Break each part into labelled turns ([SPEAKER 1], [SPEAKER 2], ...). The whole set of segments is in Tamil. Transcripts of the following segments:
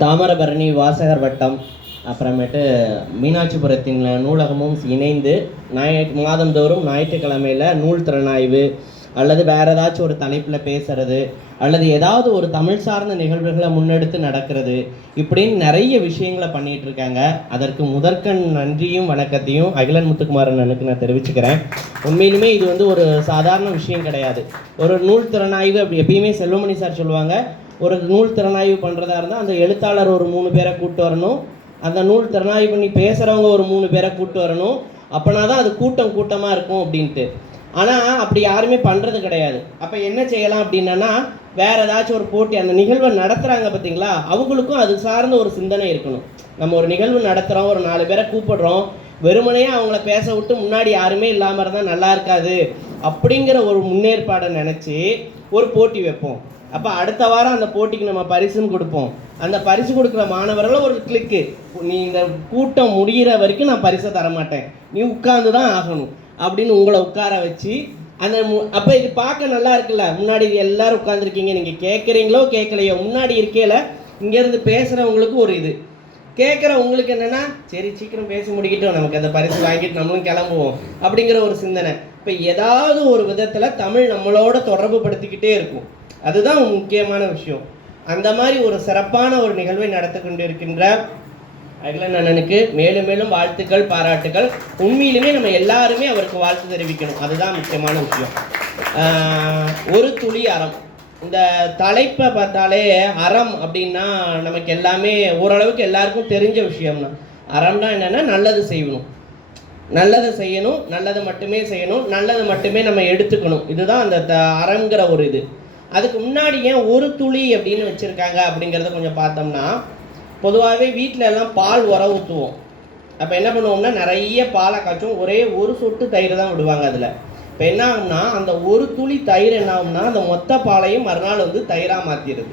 [SPEAKER 1] தாமிரபரணி வாசகர் வட்டம் அப்புறமேட்டு மீனாட்சிபுரத்தின் நூலகமும் இணைந்து ஞாய மாதந்தோறும் ஞாயிற்றுக்கிழமையில் நூல் திறனாய்வு அல்லது வேறு ஏதாச்சும் ஒரு தலைப்பில் பேசுறது அல்லது ஏதாவது ஒரு தமிழ் சார்ந்த நிகழ்வுகளை முன்னெடுத்து நடக்கிறது இப்படின்னு நிறைய விஷயங்களை பண்ணிகிட்டு இருக்காங்க. அதற்கு முதற்கண் நன்றியும் வணக்கத்தையும் அகிலன் முத்துக்குமாரன் அண்ணனுக்கு நான் தெரிவிச்சுக்கிறேன். உண்மையிலுமே இது வந்து ஒரு சாதாரண விஷயம் கிடையாது. ஒரு நூல் திறனாய்வு அப்படி எப்பயுமே செல்வமணி சார் சொல்லுவாங்க ஒரு நூல் திறனாய்வு பண்ணுறதா இருந்தால் அந்த எழுத்தாளர் ஒரு மூணு பேரை கூப்பிட்டு வரணும். அந்த நூல் திறனாய்வு பண்ணி பேசுகிறவங்க ஒரு மூணு பேரை கூப்பிட்டு வரணும். அப்போனா தான் அது கூட்டம் கூட்டமாக இருக்கும் அப்படின்ட்டு. ஆனால் அப்படி யாருமே பண்ணுறது கிடையாது. அப்போ என்ன செய்யலாம் அப்படின்னா வேறு ஏதாச்சும் ஒரு போட்டி அந்த நிகழ்வை நடத்துகிறாங்க பார்த்தீங்களா அவங்களுக்கும் அது சார்ந்த ஒரு சிந்தனை இருக்கணும். நம்ம ஒரு நிகழ்வு நடத்துகிறோம் ஒரு நாலு பேரை கூப்பிடுறோம். வெறுமனையே அவங்கள பேச விட்டு முன்னாடி யாருமே இல்லாமல் இருந்தால் நல்லா இருக்காது. அப்படிங்கிற ஒரு முன்னேற்பாடை நினச்சி ஒரு போட்டி வைப்போம். அப்போ அடுத்த வாரம் அந்த போட்டிக்கு நம்ம பரிசும் கொடுப்போம். அந்த பரிசு கொடுக்குற மாணவர்களும் ஒரு கிளிக்கு நீ இந்த கூட்டம் முடிகிற வரைக்கும் நான் பரிசை தர மாட்டேன் நீ உட்கார்ந்து தான் ஆகணும். அப்படின்னு உங்களை உட்கார வச்சு அந்த மு- அப்போ இது பார்க்க நல்லா இருக்குல்ல? முன்னாடி எல்லாரும் உட்காந்துருக்கீங்க நீங்கள் கேட்குறீங்களோ கேட்கலையோ முன்னாடி இருக்கையில் இங்கேருந்து பேசுகிறவங்களுக்கு ஒரு இது. கேட்குற உங்களுக்கு என்னன்னா சரி சீக்கிரம் பேசி முடிக்கட்டும். நமக்கு அந்த பரிசு வாங்கிட்டு நம்மளும் கிளம்புவோம். அப்படிங்கிற ஒரு சிந்தனை. இப்போ ஏதாவது ஒரு விதத்தில் தமிழ் நம்மளோட தொடர்பு படுத்திக்கிட்டே இருக்கும். அதுதான் முக்கியமான விஷயம். அந்த மாதிரி ஒரு சிறப்பான ஒரு நிகழ்வை நடத்தி கொண்டிருக்கின்ற அகிலன் அண்ணனுக்கு மேலும் மேலும் வாழ்த்துக்கள் பாராட்டுகள் உண்மையிலுமே நம்ம எல்லாருமே அவருக்கு வாழ்த்து தெரிவிக்கணும். அதுதான் முக்கியமான விஷயம். ஒரு துளி அறம். இந்த தலைப்பை பார்த்தாலே அறம் அப்படின்னா நமக்கு எல்லாமே ஓரளவுக்கு எல்லாருக்கும் தெரிஞ்ச விஷயம்தான். அறம்னா என்னென்னா நல்லது செய்யணும். நல்லதை செய்யணும் நல்லதை மட்டுமே செய்யணும் நல்லதை மட்டுமே நம்ம எடுத்துக்கணும். இதுதான் அந்த த- அறங்கிற ஒரு இது. அதுக்கு முன்னாடி ஏன் ஒரு துளி அப்படின்னு வச்சுருக்காங்க அப்படிங்கிறத கொஞ்சம் பார்த்தோம்னா பொதுவாகவே வீட்டில் எல்லாம் பால் உர ஊற்றுவோம் அப்போ என்ன பண்ணுவோம்னா நிறைய பாலை காய்ச்சும் ஒரே ஒரு சொட்டு தயிர் தான் விடுவாங்க அதில். இப்போ என்ன ஆகும்னா அந்த ஒரு துளி தயிர் என்ன ஆகும்னா அந்த மொத்த பாலையும் மறுநாள் வந்து தயிராக மாற்றிடுது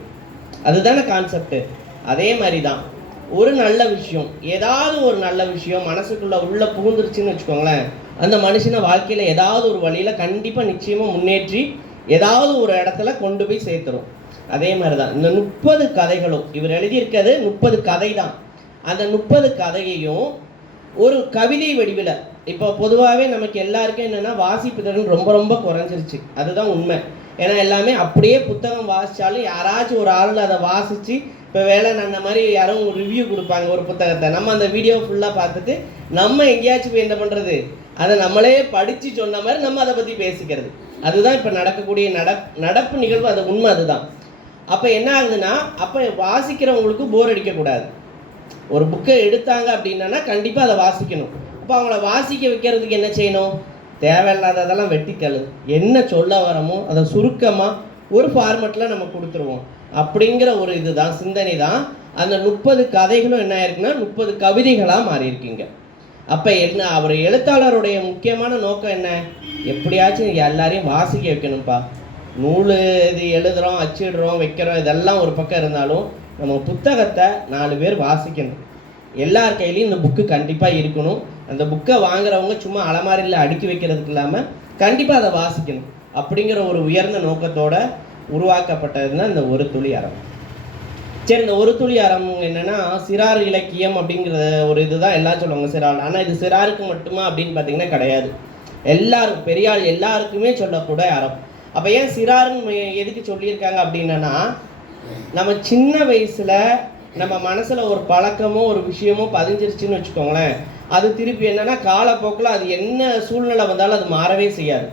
[SPEAKER 1] அதுதானே கான்செப்ட் அதே மாதிரி தான் ஒரு நல்ல விஷயம் ஏதாவது ஒரு நல்ல விஷயம் மனசுக்குள்ளே உள்ள புகுந்துருச்சுன்னு வச்சுக்கோங்களேன் அந்த மனுஷனை வாழ்க்கையில் ஏதாவது ஒரு வழியில் கண்டிப்பாக நிச்சயமாக முன்னேற்றி ஏதாவது ஒரு இடத்துல கொண்டு போய் சேர்த்துரும். அதே மாதிரி தான் இந்த முப்பது கதைகளும் இவர் எழுதியிருக்கிறது முப்பது கதை தான் அந்த முப்பது கதையையும் ஒரு கவிதை வடிவில் இப்போ பொதுவாகவே நமக்கு எல்லாருக்கும் என்னென்னா வாசிப்பு திறன் ரொம்ப ரொம்ப குறைஞ்சிருச்சு. அதுதான் உண்மை. ஏன்னா எல்லாமே அப்படியே புத்தகம் வாசித்தாலும் யாராச்சும் ஒரு ஆள் அதை வாசித்து இப்போ வேலை அந்த மாதிரி யாரும் ரிவ்யூ கொடுப்பாங்க ஒரு புத்தகத்தை. நம்ம அந்த வீடியோ ஃபுல்லாக பார்த்துட்டு நம்ம எங்கேயாச்சும் போய் என்ன பண்ணுறது அதை நம்மளே படித்து சொன்ன மாதிரி நம்ம அதை பற்றி பேசிக்கிறது. அதுதான் இப்போ நடக்கக்கூடிய நடப் நடப்பு நிகழ்வு. அது உண்மை அதுதான். அப்போ என்ன ஆகுதுன்னா அப்போ வாசிக்கிறவங்களுக்கு போர் அடிக்கக்கூடாது. ஒரு புக்கை எடுத்தாங்க அப்படின்னா கண்டிப்பாக அதை வாசிக்கணும். அப்போ அவங்கள வாசிக்க வைக்கிறதுக்கு என்ன செய்யணும்? தேவையில்லாததெல்லாம் வெட்டிக்கல் என்ன சொல்ல வரமோ அதை சுருக்கமாக ஒரு ஃபார்மெட்டில் நம்ம கொடுத்துருவோம். அப்படிங்கிற ஒரு இதுதான் சிந்தனை தான் அந்த முப்பது கதைகளும் என்ன ஆயிருக்குன்னா முப்பது கவிதைகளாக மாறியிருக்கீங்க. அப்போ என்ன அவர் எழுத்தாளருடைய முக்கியமான நோக்கம் என்ன? எப்படியாச்சும் எல்லாரையும் வாசிக்க வைக்கணும்ப்பா. நூல் இது எழுதுகிறோம் அச்சிடுறோம் வைக்கிறோம் இதெல்லாம் ஒரு பக்கம் இருந்தாலும் நம்ம புத்தகத்தை நாலு பேர் வாசிக்கணும். எல்லார் கையிலையும் இந்த புக்கு கண்டிப்பாக இருக்கணும். அந்த புக்கை வாங்குறவங்க சும்மா அலமாரியில் அடுக்கி வைக்கிறதுக்கு இல்லாமல் கண்டிப்பாக அதை வாசிக்கணும். அப்படிங்கிற ஒரு உயர்ந்த நோக்கத்தோட உருவாக்கப்பட்டது தான் இந்த ஒரு துளி அறம். சரி இந்த ஒரு துளி அறம் என்னன்னா சிறார் இலக்கியம் அப்படிங்கிற ஒரு இதுதான் எல்லாம் சொல்லுவாங்க சிறார். ஆனால் இது சிறாருக்கு மட்டுமா அப்படின்னு பார்த்தீங்கன்னா கிடையாது. எல்லாரும் பெரியாள் எல்லாருக்குமே சொல்லக்கூட அறம். அப்போ ஏன் சிறாருன்னு எதுக்கு சொல்லியிருக்காங்க அப்படின்னா நம்ம சின்ன வயசில் நம்ம மனசில் ஒரு பழக்கமோ ஒரு விஷயமோ பதிஞ்சிருச்சுன்னு வச்சுக்கோங்களேன். அது திருப்பி என்னன்னா காலப்போக்கில் அது என்ன சூழ்நிலை வந்தாலும் அது மாறவே செய்யாது.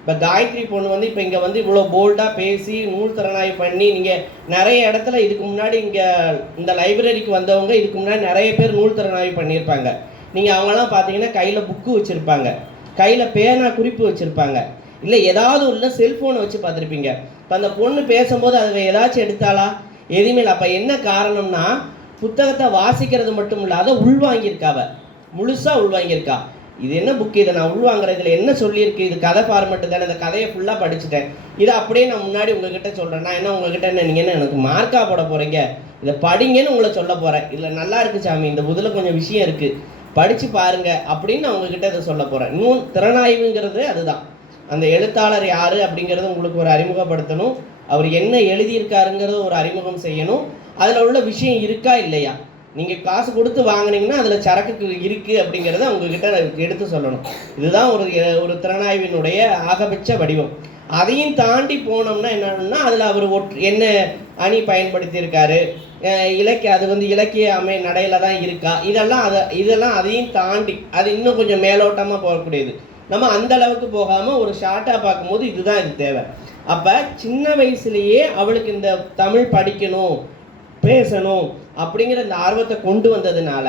[SPEAKER 1] இப்போ காயத்ரி பொண்ணு வந்து இப்போ இங்கே வந்து இவ்வளோ போல்டாக பேசி நூல் திறனாய் பண்ணி நீங்கள் நிறைய இடத்துல இதுக்கு முன்னாடி இங்கே இந்த லைப்ரரிக்கு வந்தவங்க இதுக்கு முன்னாடி நிறைய பேர் நூல் திறனாய்வு பண்ணியிருப்பாங்க. நீங்கள் அவங்களாம் பார்த்தீங்கன்னா கையில் புக்கு வச்சுருப்பாங்க. கையில் பேனா குறிப்பு வச்சுருப்பாங்க. இல்லை ஏதாவது உள்ள செல்ஃபோனை வச்சு பார்த்துருப்பீங்க. இப்போ அந்த பொண்ணு பேசும்போது அதை ஏதாச்சும் எடுத்தாளா? எதுவுமே இல்லை அப்போ என்ன காரணம்னா புத்தகத்தை வாசிக்கிறது மட்டும் இல்லாத உள்வாங்கியிருக்காவ முழுசாக உள்வாங்கியிருக்கா. இது என்ன புக்கு இதை? நான் உள்வாங்குறேன் இதில் என்ன சொல்லியிருக்கு? இது கதை ஃபார்மெட்டு தானே இந்த கதையை ஃபுல்லாக படிச்சுட்டேன். இதை அப்படியே நான் முன்னாடி உங்ககிட்ட சொல்கிறேன் நான் என்ன உங்ககிட்ட என்ன நீங்கள் என்ன எனக்கு மார்க்காக போட போகிறீங்க இதை படிங்கன்னு உங்களை சொல்ல போகிறேன் இதில் நல்லா இருக்கு சாமி இந்த புதில் கொஞ்சம் விஷயம் இருக்குது படித்து பாருங்க அப்படின்னு நான் உங்ககிட்ட இதை சொல்ல போகிறேன் இன்னும் திறனாய்வுங்கிறது அதுதான். அந்த எழுத்தாளர் யார் அப்படிங்கிறத உங்களுக்கு ஒரு அறிமுகப்படுத்தணும். அவர் என்ன எழுதியிருக்காருங்கிறத ஒரு அறிமுகம் செய்யணும். அதில் உள்ள விஷயம் இருக்கா இல்லையா? நீங்கள் காசு கொடுத்து வாங்கினீங்கன்னா அதில் சரக்கு இருக்குது அப்படிங்கிறத உங்ககிட்ட எடுத்து சொல்லணும். இதுதான் ஒரு ஒரு திறனாய்வினுடைய ஆகபட்ச வடிவம். அதையும் தாண்டி போனோம்னா என்னன்னா அதில் அவர் ஒட் என்ன அணி பயன்படுத்தியிருக்காரு? இலக்கிய அது வந்து இலக்கிய அமை நடையில் தான் இருக்கா? இதெல்லாம் அதை இதெல்லாம் அதையும் தாண்டி அது இன்னும் கொஞ்சம் மேலோட்டமாக போகக்கூடியது. நம்ம அந்த அளவுக்கு போகாமல் ஒரு ஷார்ட்டாக பார்க்கும்போது இதுதான் இது தேவை. அப்போ சின்ன வயசுலேயே அவளுக்கு இந்த தமிழ் படிக்கணும் பேசணும் அப்படிங்கிற இந்த ஆர்வத்தை கொண்டு வந்ததுனால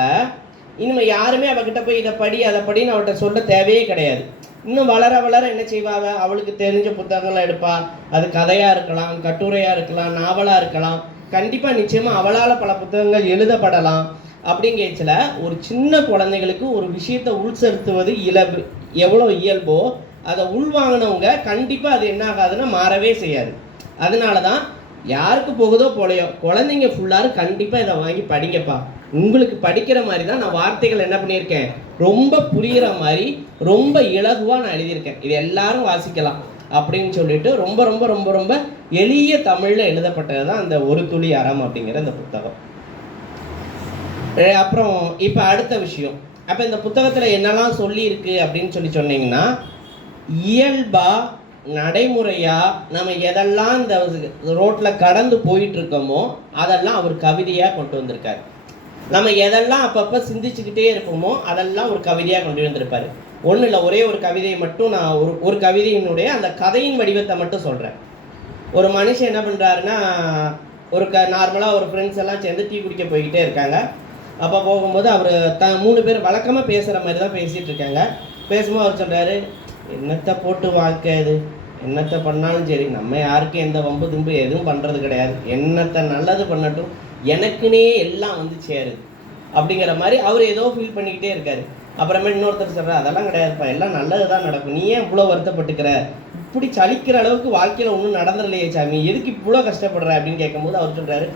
[SPEAKER 1] இனிமேல் யாருமே அவகிட்ட போய் இதை படி அதை படின்னு அவள்கிட்ட சொல்ல தேவையே கிடையாது. இன்னும் வளர வளர என்ன செய்வாங்க அவளுக்கு தெரிஞ்ச புத்தகங்களை எடுப்பா. அது கதையாக இருக்கலாம் கட்டுரையாக இருக்கலாம் நாவலாக இருக்கலாம். கண்டிப்பாக நிச்சயமாக அவளால் பல புத்தகங்கள் எழுதப்படலாம் அப்படிங்கிறச்சில் ஒரு சின்ன குழந்தைகளுக்கு ஒரு விஷயத்தை உள் செலுத்துவது இயல்பு எவ்வளோ இயல்போ அதை உள்வாங்கினவங்க கண்டிப்பாக அது என்ன ஆகாதுன்னா மாறவே செய்யாது. அதனால தான் யாருக்கு போகுதோ போலையோ குழந்தைங்க ஃபுல்லாரும் கண்டிப்பாக இதை வாங்கி படிங்கப்பா. உங்களுக்கு படிக்கிற மாதிரி தான் நான் வார்த்தைகள் என்ன பண்ணியிருக்கேன்? ரொம்ப புரிகிற மாதிரி ரொம்ப இலகுவாக நான் எழுதியிருக்கேன். இது எல்லாரும் வாசிக்கலாம் அப்படின்னு சொல்லிட்டு ரொம்ப ரொம்ப ரொம்ப ரொம்ப எளிய தமிழில் எழுதப்பட்டது தான் அந்த ஒரு துளி அறம் அப்படிங்கிற அந்த புத்தகம். அப்புறம் இப்போ அடுத்த விஷயம். அப்போ இந்த புத்தகத்தில் என்னெல்லாம் சொல்லியிருக்கு அப்படின்னு சொல்லி சொன்னீங்கன்னா இயல்பா நடைமுறையா நம்ம எதெல்லாம் இந்த ரோட்டில் கடந்து போயிட்டு இருக்கோமோ அதெல்லாம் அவர் கவிதையாக கொண்டு வந்திருக்காரு. நம்ம எதெல்லாம் அப்பப்போ சிந்திச்சுக்கிட்டே இருப்போமோ அதெல்லாம் ஒரு கவிதையாக கொண்டு வந்திருப்பாரு. ஒன்றும் இல்லை ஒரே ஒரு கவிதையை மட்டும் நான் ஒரு ஒரு கவிதையினுடைய அந்த கதையின் வடிவத்தை மட்டும் சொல்கிறேன் ஒரு மனுஷன் என்ன பண்ணுறாருன்னா ஒரு க நார்மலாக ஒரு ஃப்ரெண்ட்ஸ் எல்லாம் சேர்ந்து டீ குடிக்க போய்கிட்டே இருக்காங்க. அப்போ போகும்போது அவர் த மூணு பேர் வழக்கமாக பேசுகிற மாதிரி தான் பேசிகிட்டு இருக்காங்க. பேசும்போது அவர் சொல்கிறாரு என்னத்தை போட்டு வாழ்க்கை இது என்னத்தை பண்ணாலும் சரி நம்ம யாருக்கும் எந்த வம்பு தும்பு எதுவும் பண்ணுறது கிடையாது. என்னத்தை நல்லது பண்ணட்டும் எனக்குன்னே எல்லாம் வந்து சேருது. அப்படிங்கிற மாதிரி அவர் ஏதோ ஃபீல் பண்ணிக்கிட்டே இருக்காரு. அப்புறமே இன்னொருத்தர் சொல்கிறார் அதெல்லாம் கிடையாதுப்பா எல்லாம் நல்லது தான் நடக்கும். நீ ஏன் இவ்வளோ வருத்தப்பட்டுக்கிற? இப்படி சலிக்கிற அளவுக்கு வாழ்க்கையில் ஒன்றும் நடந்துடலையே சாமி. எதுக்கு இவ்வளோ கஷ்டப்படுற? அப்படின்னு கேட்கும்போது அவர் சொல்கிறாரு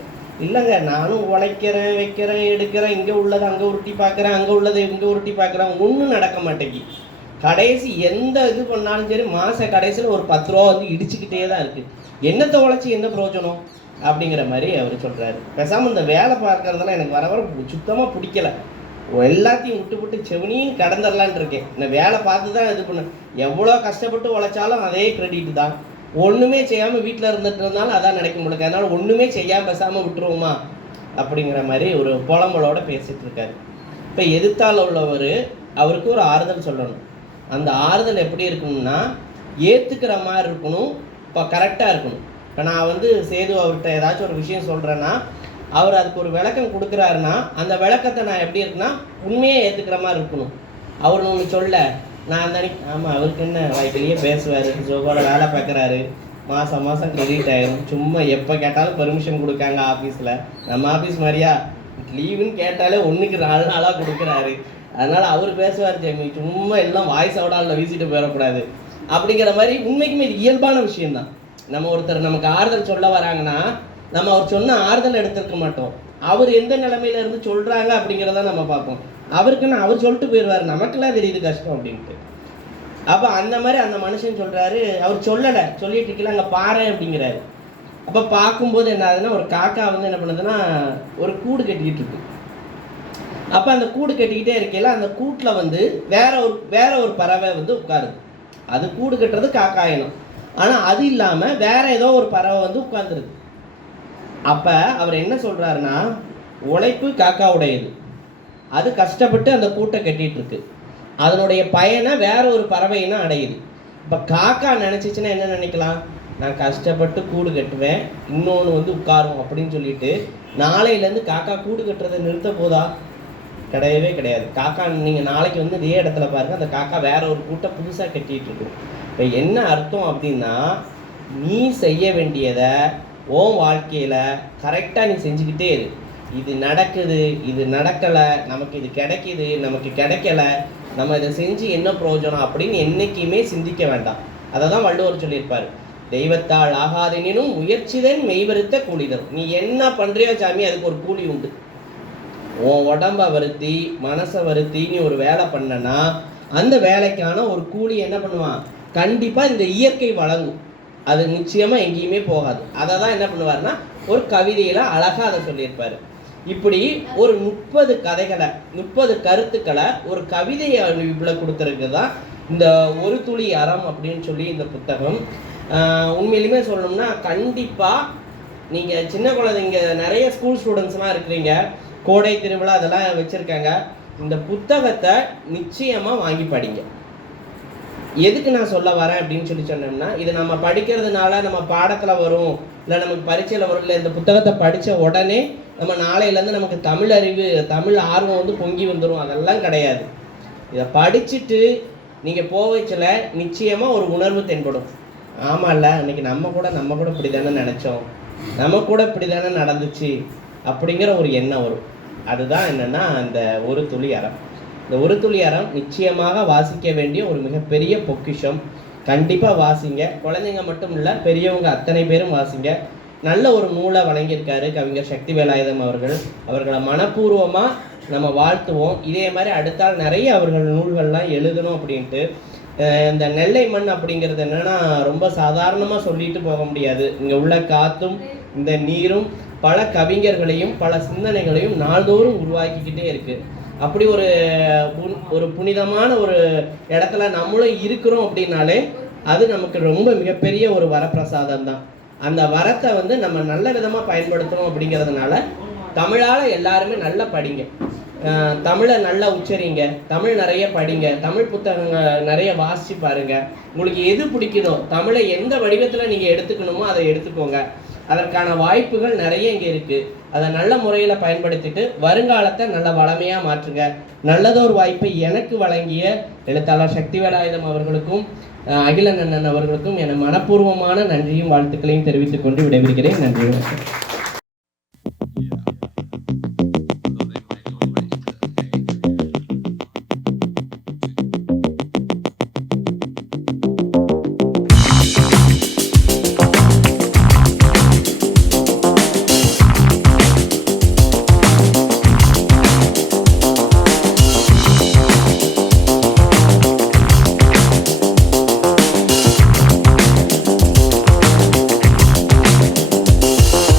[SPEAKER 1] இல்லைங்க நானும் உழைக்கிறேன் வைக்கிறேன் எடுக்கிறேன். இங்கே உள்ளதை அங்கே உருட்டி பார்க்குறேன் அங்கே உள்ளதை இங்கே உருட்டி பார்க்குறேன். ஒன்றும் நடக்க மாட்டேங்கி. கடைசி எந்த இது பண்ணாலும் சரி மாத கடைசியில் ஒரு பத்து ரூபா வந்து இடிச்சுக்கிட்டே தான் இருக்குது என்னத்தை உழைச்சி என்ன பிரயோஜனம் அப்படிங்கிற மாதிரி அவர் சொல்கிறாரு பேசாமல் இந்த வேலை பார்க்கறதெல்லாம் எனக்கு வர வர சுத்தமாக பிடிக்கல. எல்லாத்தையும் விட்டு விட்டு செவனியும் கடந்துடலான் இருக்கேன். இந்த வேலை பார்த்து தான் இது பண்ண எவ்வளோ கஷ்டப்பட்டு உழைச்சாலும் அதே கிரெடிட் தான். ஒன்றுமே செய்யாமல் வீட்டில் இருந்துட்டு இருந்தாலும் அதான் நினைக்க முடியல. அதனால் ஒன்றுமே செய்யாமல் பேசாமல் விட்டுருவோமா? அப்படிங்கிற மாதிரி ஒரு புலம்பலோட பேசிகிட்டு இருக்காரு. இப்போ எதிர்த்தால் உள்ளவர் அவருக்கு ஒரு ஆறுதல் சொல்லணும். அந்த ஆறுதல் எப்படி இருக்கணும்னா ஏற்றுக்கிற மாதிரி இருக்கணும் இப்போ கரெக்டாக இருக்கணும். இப்போ நான் வந்து சேது அவர்கிட்ட ஏதாச்சும் ஒரு விஷயம் சொல்கிறேன்னா அவர் அதுக்கு ஒரு விளக்கம் கொடுக்குறாருன்னா அந்த விளக்கத்தை நான் எப்படி இருக்குன்னா உண்மையே ஏற்றுக்கிற மாதிரி இருக்கணும். அவர் ஒன்று சொல்ல நான் அந்த அன்னைக்கு ஆமாம் அவருக்கு என்ன வாய்க்கிலேயே பேசுவார் ஜோகோட வேலை பார்க்குறாரு. மாதம் மாதம் கிரெடிட் ஆகிடும் சும்மா எப்போ கேட்டாலும் பெர்மிஷன் கொடுக்காங்க ஆஃபீஸில் நம்ம ஆஃபீஸ் மாதிரியா? லீவுன்னு கேட்டாலே ஒன்றுக்கு நாலு நாளாக கொடுக்குறாரு. அதனால் அவர் பேசுவார் ஜெமி சும்மா எல்லாம் வாய்ஸ் அவுடாலில் வீசிட்டு போயிடக்கூடாது. அப்படிங்கிற மாதிரி உண்மைக்குமே இது இயல்பான விஷயம்தான். நம்ம ஒருத்தர் நமக்கு ஆறுதல் சொல்ல வராங்கன்னா நம்ம அவர் சொன்ன ஆறுதல் எடுத்திருக்க மாட்டோம். அவர் எந்த நிலமையில இருந்து சொல்கிறாங்க அப்படிங்கிறத நம்ம பார்ப்போம். அவருக்குன்னு அவர் சொல்லிட்டு போயிடுவார் நமக்கெல்லாம் தெரியுது கஷ்டம் அப்படின்ட்டு. அப்போ அந்த மாதிரி அந்த மனுஷன் சொல்கிறாரு அவர் சொல்லலை சொல்லிட்டு இருக்கல அங்கே பாரு அப்படிங்கிறாரு. அப்போ பார்க்கும்போது என்ன ஆகுதுன்னா ஒரு காக்கா வந்து என்ன பண்ணுதுன்னா ஒரு கூடு கட்டிக்கிட்டு இருக்கு. அப்போ அந்த கூடு கட்டிக்கிட்டே இருக்கையில் அந்த கூட்டில் வந்து வேற ஒரு வேற ஒரு பறவை வந்து உட்காருது. அது கூடு கட்டுறது காக்காயணும் ஆனால் அது இல்லாமல் வேற ஏதோ ஒரு பறவை வந்து உட்கார்ந்துருக்கு. அப்போ அவர் என்ன சொல்கிறாருன்னா உழைப்பு காக்காவுடையது. அது கஷ்டப்பட்டு அந்த கூட்டை கட்டிட்டு இருக்கு அதனுடைய பயனை வேற ஒரு பறவைன்னா அடையுது. இப்போ காக்கா நினச்சிச்சுன்னா என்ன நினைக்கலாம்? நான் கஷ்டப்பட்டு கூடு கட்டுவேன். இன்னொன்று வந்து உட்காரும். அப்படின்னு சொல்லிட்டு நாளையிலேருந்து காக்கா கூடு கட்டுறதை நிறுத்த போதா? கிடையவே கிடையாது. காக்கா நீங்கள் நாளைக்கு வந்து இதே இடத்துல பாருங்கள் அந்த காக்கா வேற ஒரு கூட்டை புதுசாக கட்டிகிட்டு இருக்கும் இப்போ என்ன அர்த்தம் அப்படின்னா நீ செய்ய வேண்டியதை ஓன் வாழ்க்கையில் கரெக்டாக நீ செஞ்சுக்கிட்டே இரு. இது நடக்குது இது நடக்கலை நமக்கு இது கிடைக்குது நமக்கு கிடைக்கல நம்ம இதை செஞ்சு என்ன பிரயோஜனம் அப்படின்னு என்றைக்குமே சிந்திக்க வேண்டாம். அதை தான் வள்ளுவர் சொல்லியிருப்பார். தெய்வத்தால் ஆகாதெனினும் முயற்சிதன் மெய்வருத்த கூலிதரும் நீ என்ன பண்ணுறியோ சாமி அதுக்கு ஒரு கூலி உண்டு. உன் உடம்ப வருத்தி மனசை வருத்தி நீ ஒரு வேலை பண்ணனா அந்த வேலைக்கான ஒரு கூலி என்ன பண்ணுவான்? கண்டிப்பாக இந்த இயற்கை வழங்கும். அது நிச்சயமாக எங்கேயுமே போகாது. அதை தான் என்ன பண்ணுவார்னா ஒரு கவிதையில் அழகாக அதை சொல்லியிருப்பார். இப்படி ஒரு முப்பது கதைகளை முப்பது கருத்துக்களை ஒரு கவிதையை இவ்வளோ கொடுத்துருக்கு தான் இந்த ஒரு துளி அறம் அப்படின்னு சொல்லி இந்த புத்தகம். உண்மையிலுமே சொல்லணும்னா கண்டிப்பாக நீங்கள் சின்ன குழந்தைங்க நிறைய ஸ்கூல் ஸ்டூடெண்ட்ஸ்லாம் இருக்கிறீங்க. கோடை திருவிழா அதெல்லாம் வச்சுருக்காங்க. இந்த புத்தகத்தை நிச்சயமாக வாங்கி படிங்க. எதுக்கு நான் சொல்ல வரேன் அப்படின்னு சொல்லி சொன்னோம்னா இது நம்ம படிக்கிறதுனால நம்ம பாடத்தில் வரும் இல்லை நமக்கு பரீட்சையில் வரும் இல்லை இந்த புத்தகத்தை படித்த உடனே நம்ம நாளையிலேருந்து நமக்கு தமிழ் அறிவு தமிழ் ஆர்வம் வந்து பொங்கி வந்துடும் அதெல்லாம் கிடையாது. இதை படிச்சுட்டு நீங்கள் போவச்சில் நிச்சயமாக ஒரு உணர்வு தென்படும். ஆமாம்ல அன்றைக்கி நம்ம கூட நம்ம கூட இப்படி தானே நினச்சோம். நம்ம கூட இப்படி தானே நடந்துச்சு. அப்படிங்கிற ஒரு எண்ணம் வரும். அதுதான் என்னென்னா அந்த ஒரு துளி அறம். இந்த ஒரு துளி அறம் நிச்சயமாக வாசிக்க வேண்டிய ஒரு மிகப்பெரிய பொக்கிஷம். கண்டிப்பாக வாசிங்க. குழந்தைங்க மட்டும் இல்லை பெரியவங்க அத்தனை பேரும் வாசிங்க. நல்ல ஒரு நூலை வழங்கியிருக்காரு கவிஞர் சக்தி வேலாயுதம் அவர்கள். அவர்களை மனப்பூர்வமாக நம்ம வாழ்த்துவோம். இதே மாதிரி அடுத்தால் நிறைய அவர்கள் நூல்கள்லாம் எழுதணும் அப்படின்ட்டு இந்த நெல்லை மண் அப்படிங்கிறது என்னன்னா ரொம்ப சாதாரணமாக சொல்லிட்டு போக முடியாது. இங்கே உள்ள காற்றும் இந்த நீரும் பல கவிஞர்களையும் பல சிந்தனைகளையும் நாள்தோறும் உருவாக்கிக்கிட்டே இருக்கு. அப்படி ஒரு ஒரு புனிதமான ஒரு இடத்துல நம்மளும் இருக்கிறோம் அப்படின்னாலே அது நமக்கு ரொம்ப மிகப்பெரிய ஒரு வரப்பிரசாதம் தான். அந்த வரத்தை வந்து நம்ம நல்ல விதமாக பயன்படுத்தணும் அப்படிங்கிறதுனால தமிழால் எல்லாருமே நல்லா படிங்க. தமிழை நல்லா உச்சரிங்க. தமிழ் நிறைய படிங்க. தமிழ் புத்தகங்கள் நிறைய வாசிச்சு பாருங்க. உங்களுக்கு எது பிடிக்குதோ தமிழை எந்த வடிவத்தில் நீங்கள் எடுத்துக்கணுமோ அதை எடுத்துக்கோங்க. அதற்கான வாய்ப்புகள் நிறைய இங்கே இருக்குது அதை நல்ல முறையில் பயன்படுத்திட்டு வருங்காலத்தை நல்ல வளமையாக மாற்றுங்க. நல்லதொரு வாய்ப்பை எனக்கு வழங்கிய எழுத்தாளர் சக்தி வேலாயுதம் அவர்களுக்கும் அஹ் அவர்களுக்கும் என மனப்பூர்வமான நன்றியும் வாழ்த்துக்களையும் தெரிவித்துக் கொண்டு விடைபெறுகிறேன். நன்றி வணக்கம்.